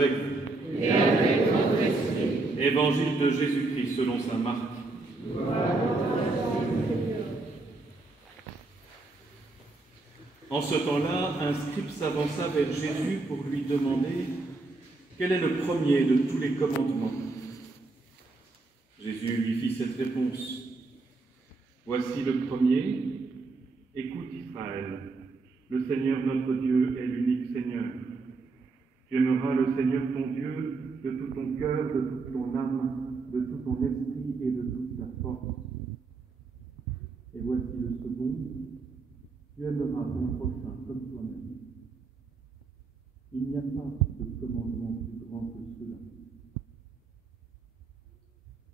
avec vous. Et avec votre esprit. Évangile de Jésus-Christ selon saint Marc. En ce temps-là, un scribe s'avança vers Jésus pour lui demander quel est le premier de tous les commandements. Jésus lui fit cette réponse. Voici le premier. Écoute Israël, le Seigneur notre Dieu est l'unique Seigneur. Tu aimeras le Seigneur ton Dieu de tout ton cœur, de toute ton âme, de tout ton esprit et de toute ta force. Et voici le second. Tu aimeras ton prochain comme toi-même. Il n'y a pas de commandement plus grand que cela.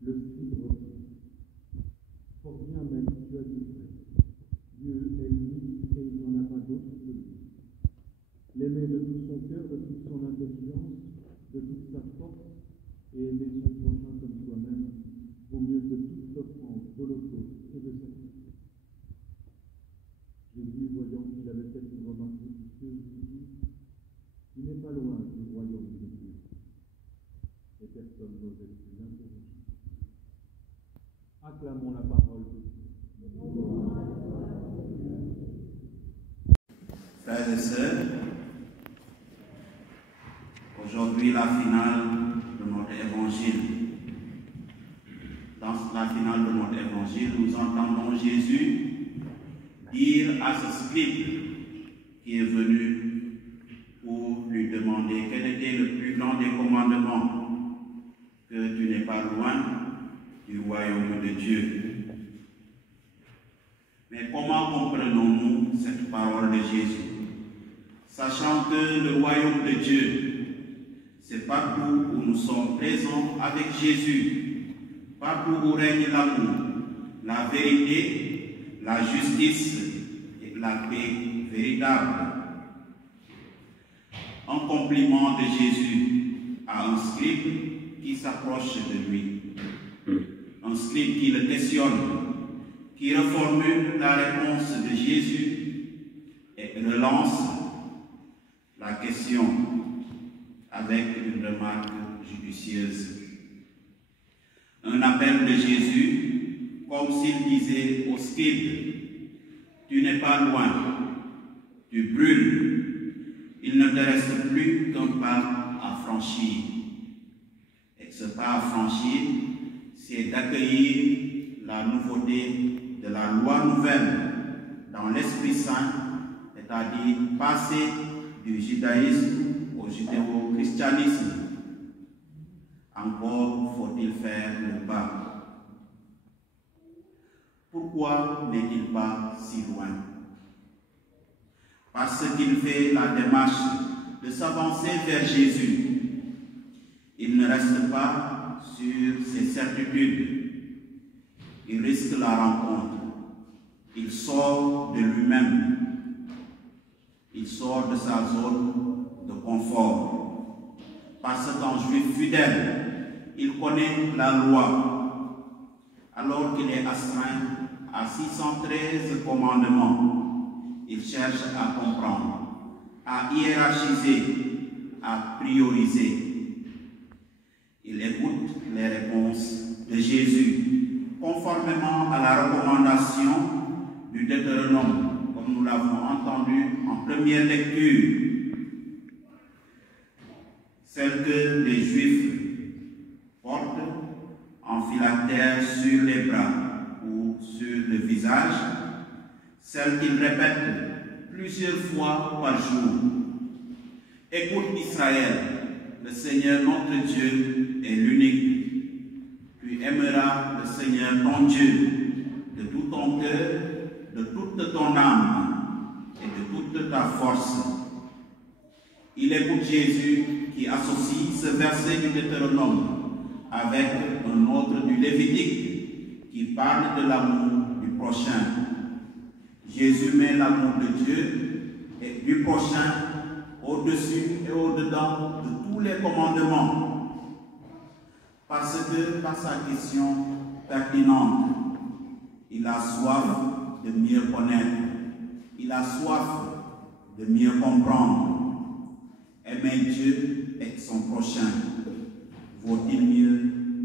Le scribe reprit. Fort bien, maître, tu as dit vrai. Dieu est unique et il n'y en a pas d'autre que lui. L'aimer de tout son cœur, de toute son intelligence, de toute sa force, et aimer son prochain comme soi-même, vaut mieux que toute offrande d'holocauste et de sacrifice. Jésus, voyant qu'il avait fait une remarque judicieuse, lui dit, tu n'es pas loin du royaume de Dieu. Et personne n'osait plus l'interroger. Acclamons la parole de Dieu. Frères et sœurs, aujourd'hui la finale de notre évangile. Dans la finale de notre évangile, nous entendons Jésus dire à ce scribe qui est venu pour lui demander quel était le plus grand des commandements, que tu n'es pas loin du royaume de Dieu. Mais comment comprenons-nous cette parole de Jésus? Sachant que le royaume de Dieu, c'est partout où nous sommes présents avec Jésus, partout où règne l'amour, la vérité, la justice et la paix véritable. Un compliment de Jésus à un scribe qui s'approche de lui. Un scribe qui le questionne, qui reformule la réponse de Jésus et relance la question avec une remarque judicieuse. Un appel de Jésus, comme s'il disait au scribe, tu n'es pas loin, tu brûles, il ne te reste plus qu'un pas à franchir. Et ce pas à franchir, c'est d'accueillir la nouveauté de la loi nouvelle dans l'Esprit Saint, c'est-à-dire passer du judaïsme au judéo-christianisme. Encore faut-il faire le pas. Pourquoi n'est-il pas si loin? Parce qu'il fait la démarche de s'avancer vers Jésus. Il ne reste pas sur ses certitudes. Il risque la rencontre. Il sort de lui-même. Il sort de sa zone de confort. Parce qu'en juif fidèle, il connaît la loi. Alors qu'il est astreint à 613 commandements, il cherche à comprendre, à hiérarchiser, à prioriser. Il écoute les réponses de Jésus, conformément à la recommandation du Deutéronome, comme nous l'avons entendu en première lecture, celle que les Juifs portent en phylactère sur les bras ou sur le visage, celle qu'ils répètent plusieurs fois par jour. Écoute Israël, le Seigneur notre Dieu est l'unique. Tu aimeras le Seigneur ton Dieu de tout ton cœur, de toute ton âme et de toute ta force. Il écoute Jésus qui associe ce verset du Deutéronome avec un autre du Lévitique qui parle de l'amour du prochain. Jésus met l'amour de Dieu et du prochain au-dessus et au-dedans de tous les commandements. Parce que par sa question pertinente, il a soif de mieux connaître, il a soif de mieux comprendre. Aimer Dieu et son prochain. Vaut-il mieux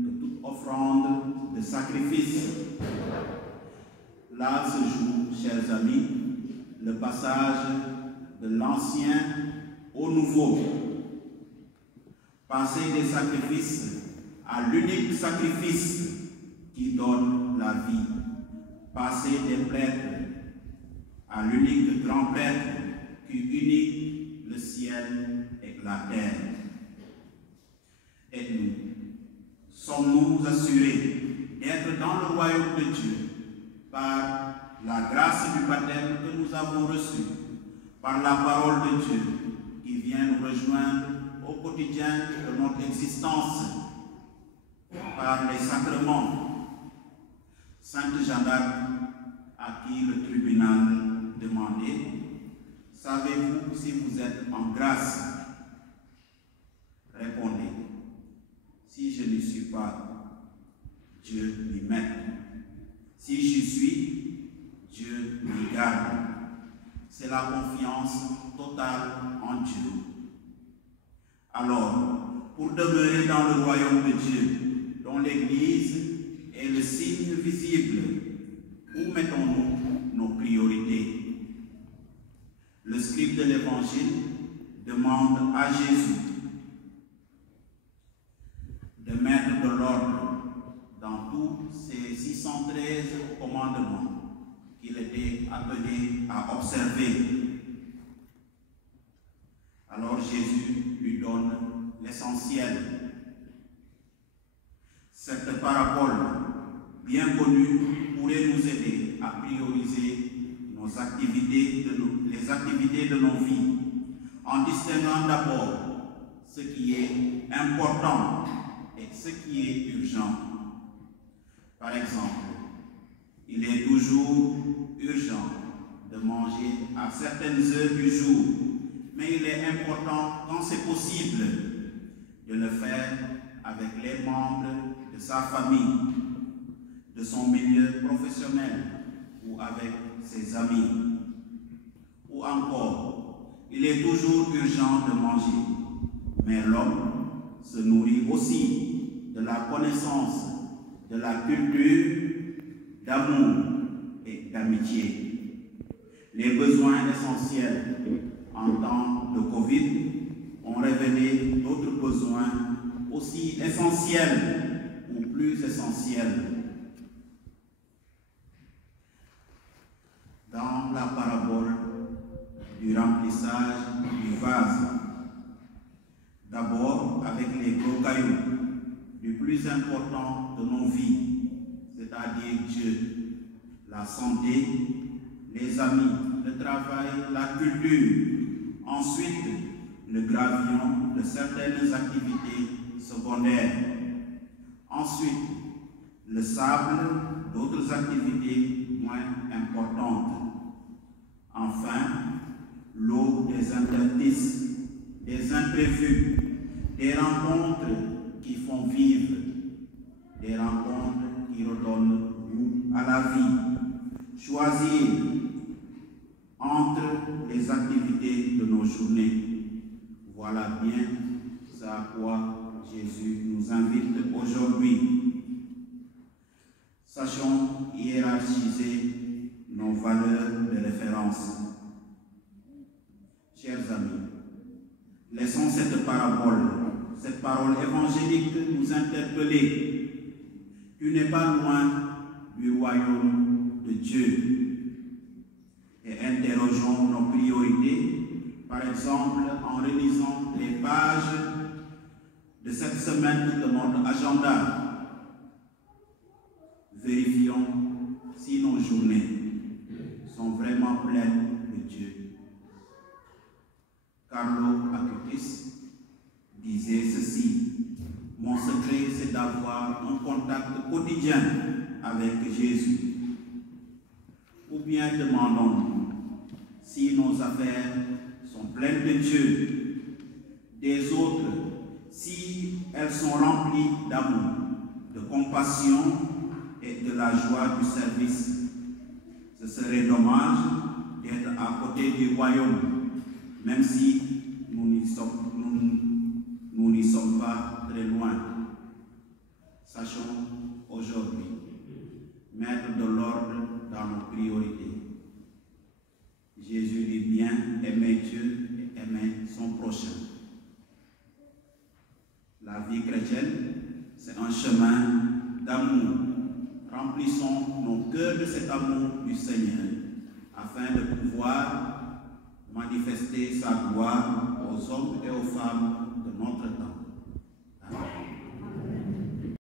que toute offrande de sacrifice? Là se joue, chers amis, le passage de l'ancien au nouveau. Passer des sacrifices à l'unique sacrifice qui donne la vie. Passer des prêtres à l'unique grand prêtre qui unit le ciel et la terre. Et nous, sommes-nous assurés d'être dans le royaume de Dieu par la grâce du baptême que nous avons reçu, par la parole de Dieu qui vient nous rejoindre au quotidien de notre existence, par les sacrements? Sainte Jeanne d'Arc, à qui le tribunal demandait: savez-vous si vous êtes en grâce? Répondez: si je n'y suis pas, Dieu m'y met. Si j'y suis, Dieu m'y garde. C'est la confiance totale en Dieu. Alors, pour demeurer dans le royaume de Dieu, dont l'Église est le signe visible, où mettons-nous nos priorités? Le scribe de l'Évangile demande à Jésus de mettre de l'ordre dans tous ces 613 commandements qu'il était appelé à observer. Alors Jésus lui donne l'essentiel. Cette parabole, bien connue, pourrait nous aider à prioriser les activités de nos vies, en distinguant d'abord ce qui est important et ce qui est urgent. Par exemple, il est toujours urgent de manger à certaines heures du jour, mais il est important, quand c'est possible, de le faire avec les membres de sa famille, de son milieu professionnel ou avec ses amis. Ou encore, il est toujours urgent de manger, mais l'homme se nourrit aussi de la connaissance, de la culture, d'amour et d'amitié. Les besoins essentiels en temps de Covid ont révélé d'autres besoins aussi essentiels ou plus essentiels. Dans la parabole du remplissage du vase, d'abord avec les gros cailloux, du plus important de nos vies, c'est-à-dire Dieu, la santé, les amis, le travail, la culture. Ensuite, le gravillon de certaines activités secondaires. Ensuite, le sable d'autres activités moins importantes. Enfin, l'eau des interstices, des imprévus, des rencontres qui font vivre, des rencontres qui redonnent goût à la vie. Choisir entre les activités de nos journées. Voilà bien ce à quoi Jésus nous invite aujourd'hui. Sachons hiérarchiser nos valeurs de référence. Chers amis, laissons cette parabole, cette parole évangélique nous interpeller. Tu n'es pas loin du royaume de Dieu. Et interrogeons nos priorités, par exemple en relisant les pages de cette semaine de notre agenda. Vérifions si nos journées sont vraiment pleines de Dieu. Carlo Acutis disait ceci: mon secret, c'est d'avoir un contact quotidien avec Jésus. Ou bien demandons-nous si nos affaires sont pleines de Dieu, des autres, si elles sont remplies d'amour, de compassion et de la joie du service. Ce serait dommage d'être à côté du royaume, même si nous pas très loin. Sachons aujourd'hui mettre de l'ordre dans nos priorités. Jésus dit bien aimer Dieu et aimer son prochain. La vie chrétienne, c'est un chemin d'amour. Remplissons nos cœurs de cet amour du Seigneur afin de pouvoir manifester sa gloire aux hommes et aux femmes de notre temps.